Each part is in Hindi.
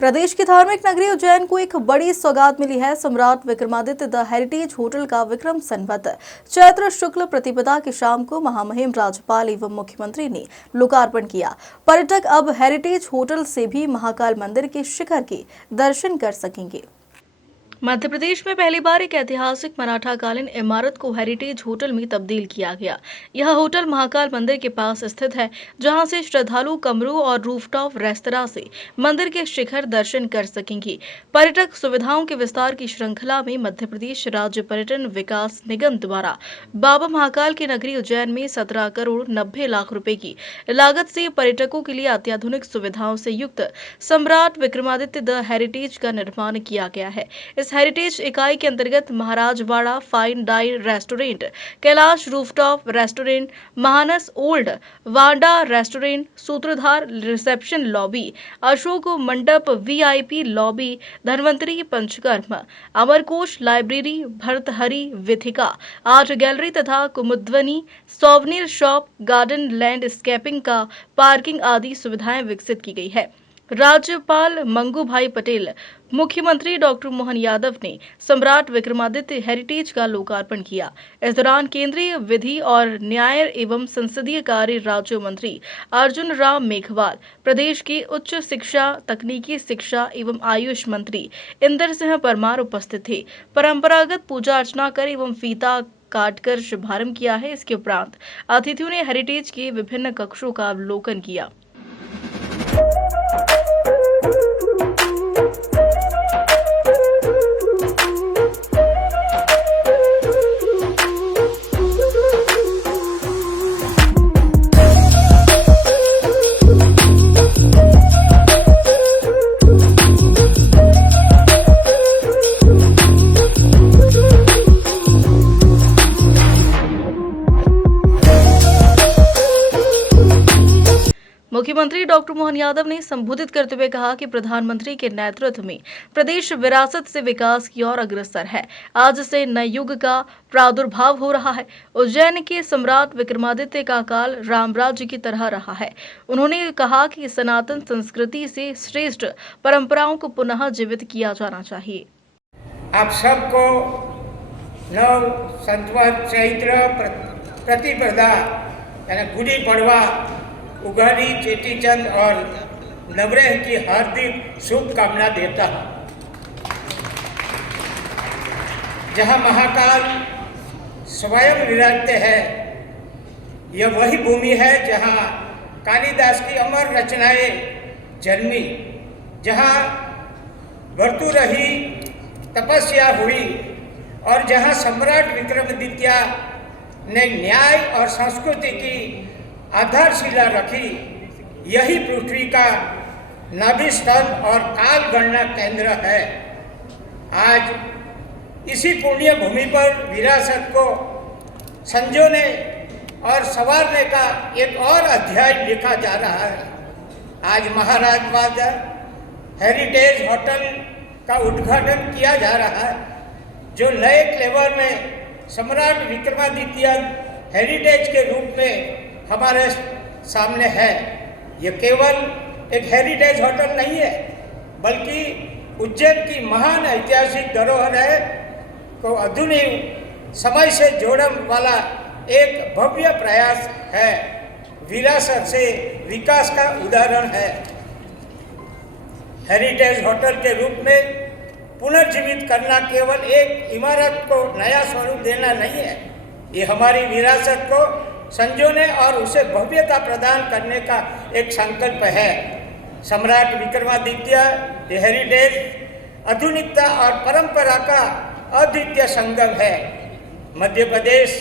प्रदेश की धार्मिक नगरी उज्जैन को एक बड़ी सौगात मिली है। सम्राट विक्रमादित्य द हेरिटेज होटल का विक्रम संवत चैत्र शुक्ल प्रतिपदा की शाम को महामहिम राज्यपाल एवं मुख्यमंत्री ने लोकार्पण किया। पर्यटक अब हेरिटेज होटल से भी महाकाल मंदिर के शिखर के दर्शन कर सकेंगे। मध्य प्रदेश में पहली बार एक ऐतिहासिक मराठाकालीन इमारत को हेरिटेज होटल में तब्दील किया गया। यह होटल महाकाल मंदिर के पास स्थित है, जहां से श्रद्धालु कमरों और रूफटॉप रेस्तरां से मंदिर के शिखर दर्शन कर सकेंगे। पर्यटक सुविधाओं के विस्तार की श्रृंखला में मध्य प्रदेश राज्य पर्यटन विकास निगम द्वारा बाबा महाकाल की नगरी उज्जैन में 17 करोड़ 90 लाख रुपए की लागत से पर्यटकों के लिए अत्याधुनिक सुविधाओं से युक्त सम्राट विक्रमादित्य द हेरिटेज का निर्माण किया गया है। इस हेरिटेज इकाई के अंतर्गत Maharajwada fine dine restaurant, Kailash rooftop restaurant, Mahanas old Wanda restaurant, Sutradhar reception lobby, Ashok Mandap VIP lobby, Dhanvantari Panchakarma, Amarkosh library, Bhartrihari Vithika, art gallery तथा Kumudvani souvenir shop, garden landscaping का पार्किंग आदि सुविधाएं विकसित की गई है। राज्यपाल मंगू भाई पटेल, मुख्यमंत्री डॉक्टर मोहन यादव ने सम्राट विक्रमादित्य हेरिटेज का लोकार्पण किया। इस दौरान केंद्रीय विधि और न्याय एवं संसदीय कार्य राज्य मंत्री अर्जुन राम मेघवाल, प्रदेश के उच्च शिक्षा, तकनीकी शिक्षा एवं आयुष मंत्री इंदर सिंह परमार उपस्थित थे। परंपरागत पूजा अर्चना कर एवं फीता काटकर शुभारंभ किया है। इसके उपरांत अतिथियों ने हेरिटेज के विभिन्न कक्षों का अवलोकन किया। मुख्यमंत्री डॉक्टर मोहन यादव ने संबोधित करते हुए कहा कि प्रधानमंत्री के नेतृत्व में प्रदेश विरासत से विकास की ओर अग्रसर है। आज से नए युग का प्रादुर्भाव हो रहा है। उज्जैन के सम्राट विक्रमादित्य का काल रामराज्य की तरह रहा है। उन्होंने कहा कि सनातन संस्कृति से श्रेष्ठ परंपराओं को पुनः जीवित किया जाना चाहिए। आप सबको नव संवत चैत्र प्रतिपदा यानी गुड़ी पड़वा, उगाड़ी, चेटीचंद और नवरेह की हार्दिक शुभकामना देता हूँ। जहाँ महाकाल स्वयं विराजते हैं, यह वही भूमि है जहाँ कालिदास की अमर रचनाएं जन्मी, जहाँ भर्तृहरि तपस्या हुई और जहाँ सम्राट विक्रमादित्य ने न्याय और संस्कृति की आधारशिला रखी। यही पृथ्वी का नाभि स्थल और काल गणना केंद्र है। आज इसी पुण्य भूमि पर विरासत को संजोने और संवारने का एक और अध्याय लिखा जा रहा है। आज महाराजवाड़ा हेरिटेज होटल का उद्घाटन किया जा रहा है, जो नए फ्लेवर में सम्राट विक्रमादित्य हेरिटेज के रूप में हमारे सामने है। ये केवल एक हेरिटेज होटल नहीं है, बल्कि उज्जैन की महान ऐतिहासिक धरोहर है को आधुनिक समय से जोड़ने वाला एक भव्य प्रयास है। विरासत से विकास का उदाहरण है। हेरिटेज होटल के रूप में पुनर्जीवित करना केवल एक इमारत को नया स्वरूप देना नहीं है, ये हमारी विरासत को संजोने और उसे भव्यता प्रदान करने का एक संकल्प है। सम्राट विक्रमादित्य हेरिटेज आधुनिकता और परंपरा का अद्वितीय संगम है। मध्य प्रदेश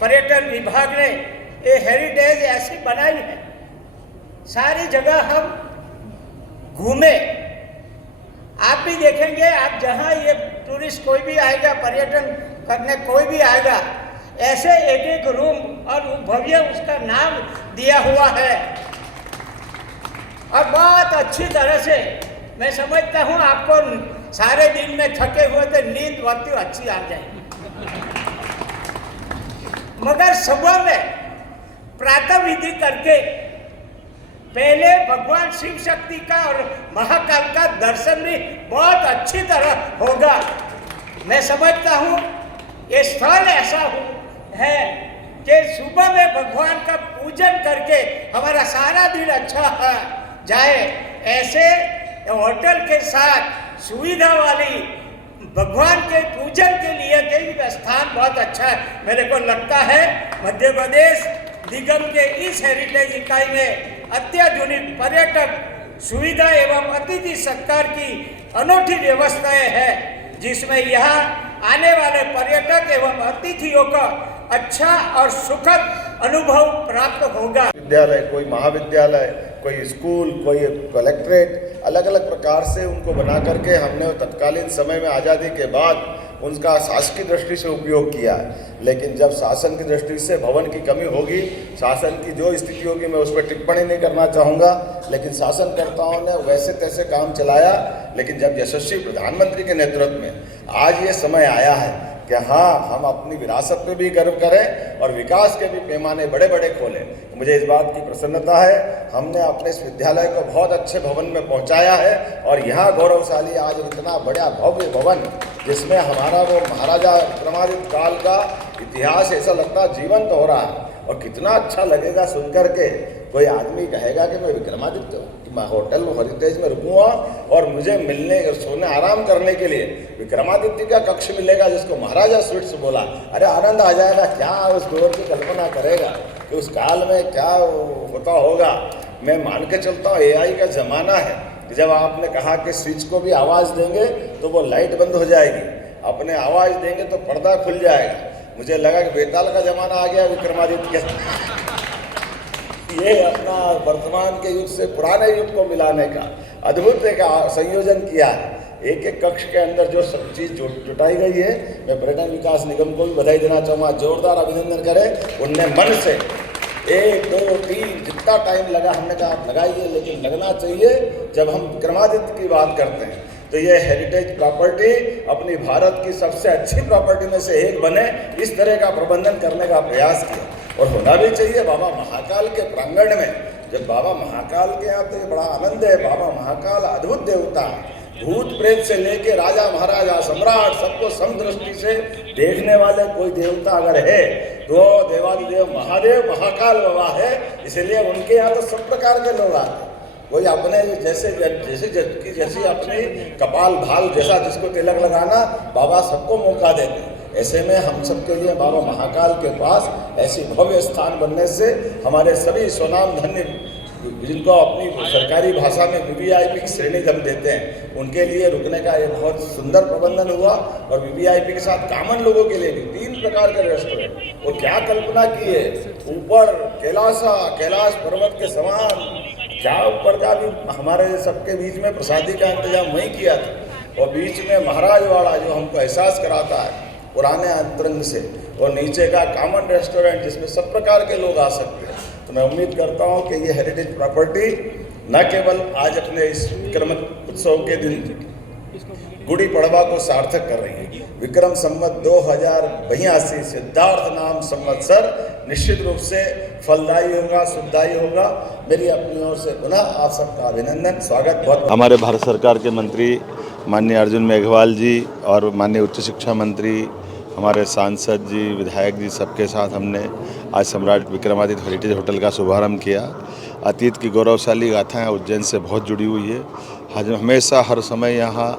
पर्यटन विभाग ने ये हेरिटेज ऐसी बनाई है, सारी जगह हम घूमे। आप भी देखेंगे, आप जहाँ ये टूरिस्ट कोई भी आएगा, पर्यटन करने कोई भी आएगा, ऐसे एक एक रूम और भव्य उसका नाम दिया हुआ है। और बहुत अच्छी तरह से मैं समझता हूँ आपको सारे दिन में थके हुए तो नींद बहुत अच्छी आ जाएगी। मगर सुबह में प्रातः विधि करके पहले भगवान शिव शक्ति का और महाकाल का दर्शन भी बहुत अच्छी तरह होगा। मैं समझता हूँ ये स्थल ऐसा है कि सुबह में भगवान का पूजन करके हमारा सारा दिन अच्छा जाए। ऐसे होटल के साथ सुविधा वाली भगवान के पूजन के लिए के स्थान बहुत अच्छा है। मेरे को लगता है मध्य प्रदेश निगम के इस हेरिटेज इकाई में अत्याधुनिक पर्यटक सुविधा एवं अतिथि सत्कार की अनूठी व्यवस्थाएं हैं, जिसमें यहाँ आने वाले पर्यटक एवं अतिथियों का अच्छा और सुखद अनुभव प्राप्त होगा। विद्यालय, कोई महाविद्यालय, कोई स्कूल, कोई कलेक्ट्रेट, अलग अलग प्रकार से उनको बना करके हमने तत्कालीन समय में आज़ादी के बाद उनका शासकीय दृष्टि से उपयोग किया है। लेकिन जब शासन की दृष्टि से भवन की कमी होगी, शासन की जो स्थिति होगी, मैं उस पर टिप्पणी नहीं करना चाहूँगा, लेकिन शासनकर्ताओं ने वैसे तैसे काम चलाया। लेकिन जब यशस्वी प्रधानमंत्री के नेतृत्व में आज ये समय आया है कि हाँ, हम अपनी विरासत पे भी गर्व करें और विकास के भी पैमाने बड़े बड़े खोलें, मुझे इस बात की प्रसन्नता है। हमने अपने इस विद्यालय को बहुत अच्छे भवन में पहुंचाया है और यहाँ गौरवशाली आज इतना बड़ा भव्य भवन, जिसमें हमारा वो महाराजा विक्रमादित्य काल का इतिहास ऐसा लगता जीवंत हो रहा है। और कितना अच्छा लगेगा सुनकर के कोई आदमी कहेगा कि मैं विक्रमादित्य मैं होटल हेरिटेज में रुकूँगा और मुझे मिलने और सोने आराम करने के लिए विक्रमादित्य का कक्ष मिलेगा, जिसको महाराजा स्वीट्स बोला। अरे आनंद आ जाएगा। क्या उस दौर की कल्पना करेगा कि उस काल में क्या होता होगा। मैं मान के चलता हूँ AI का ज़माना है कि जब आपने कहा कि स्विच को भी आवाज़ देंगे तो वो लाइट बंद हो जाएगी, अपने आवाज़ देंगे तो पर्दा खुल जाएगा। मुझे लगा कि बेताल का ज़माना आ गया विक्रमादित्य के। ये अपना वर्तमान के युग से पुराने युग को मिलाने का अद्भुत एक संयोजन किया है। एक एक कक्ष के अंदर जो सब चीज़ जुटाई गई है, मैं पर्यटन विकास निगम को भी बधाई देना चाहूँगा। जोरदार अभिनंदन करें। उनने मन से 1, 2, 3 जितना टाइम लगा, हमने कहा आप लगाइए, लेकिन लगना चाहिए। जब हम विक्रमादित्य की बात करते हैं तो ये हेरिटेज प्रॉपर्टी अपनी भारत की सबसे अच्छी प्रॉपर्टी में से एक बने, इस तरह का प्रबंधन करने का प्रयास किया और होना भी चाहिए। बाबा महाकाल के प्रांगण में जब बाबा महाकाल के यहाँ तो ये बड़ा आनंद है। बाबा महाकाल अद्भुत देवता है। भूत प्रेत से लेके राजा महाराजा सम्राट सबको समदृष्टि से देखने वाले कोई देवता अगर है तो देवादिदेव महादेव महाकाल बाबा है। इसलिए उनके यहाँ तो सब प्रकार के लोग आते हैं। कोई अपने जैसी अपनी कपाल भाल जैसा जिसको तिलक लगाना, बाबा सबको मौका देते हैं। ऐसे में हम सबके लिए बाबा महाकाल के पास ऐसी भव्य स्थान बनने से हमारे सभी स्वनाम धन्य जिनको अपनी सरकारी भाषा में VVIP की श्रेणी हम देते हैं, उनके लिए रुकने का ये बहुत सुंदर प्रबंधन हुआ। और VVIP के साथ कॉमन लोगों के लिए भी 3 प्रकार के रेस्टोरेंट। और क्या कल्पना की है, ऊपर कैलाश पर्वत के समान, क्या ऊपर का भी हमारे सबके बीच में प्रसादी का इंतजाम वहीं किया था। और बीच में महाराजवाड़ा जो हमको एहसास कराता है पुराने अंतरंग से, और नीचे का कॉमन रेस्टोरेंट जिसमें सब प्रकार के लोग आ सकते हैं। तो मैं उम्मीद करता हूं कि ये हेरिटेज प्रॉपर्टी न केवल आज अपने इस विक्रम उत्सव के दिन गुड़ी पड़वा को सार्थक कर रही है। विक्रम संवत 2082 सिद्धार्थ नाम संवत्सर निश्चित रूप से फलदायी होगा, सुखदायी होगा। मेरी अपनी ओर से पुनः आप सबका अभिनंदन, स्वागत। बहुत हमारे भारत सरकार के मंत्री माननीय अर्जुन मेघवाल जी और माननीय उच्च शिक्षा मंत्री, हमारे सांसद जी, विधायक जी, सबके साथ हमने आज सम्राट विक्रमादित्य हेरिटेज होटल का शुभारंभ किया। अतीत की गौरवशाली गाथाएं उज्जैन से बहुत जुड़ी हुई है। हमेशा हर समय यहाँ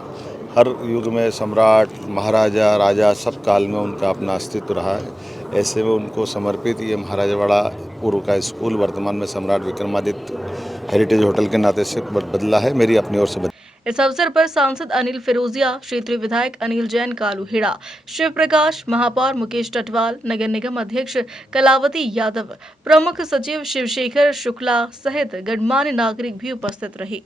हर युग में सम्राट, महाराजा, राजा सब काल में उनका अपना अस्तित्व रहा है। ऐसे में उनको समर्पित ये महाराजवाड़ा पूर्व का स्कूल वर्तमान में सम्राट विक्रमादित्य हेरिटेज होटल के नाते से बदला है। मेरी अपनी ओर से इस अवसर पर सांसद अनिल फिरोजिया, क्षेत्रीय विधायक अनिल जैन कालूहेड़ा, शिव प्रकाश, महापौर मुकेश टटवाल, नगर निगम अध्यक्ष कलावती यादव, प्रमुख सचिव शिवशेखर शुक्ला सहित गणमान्य नागरिक भी उपस्थित रहे।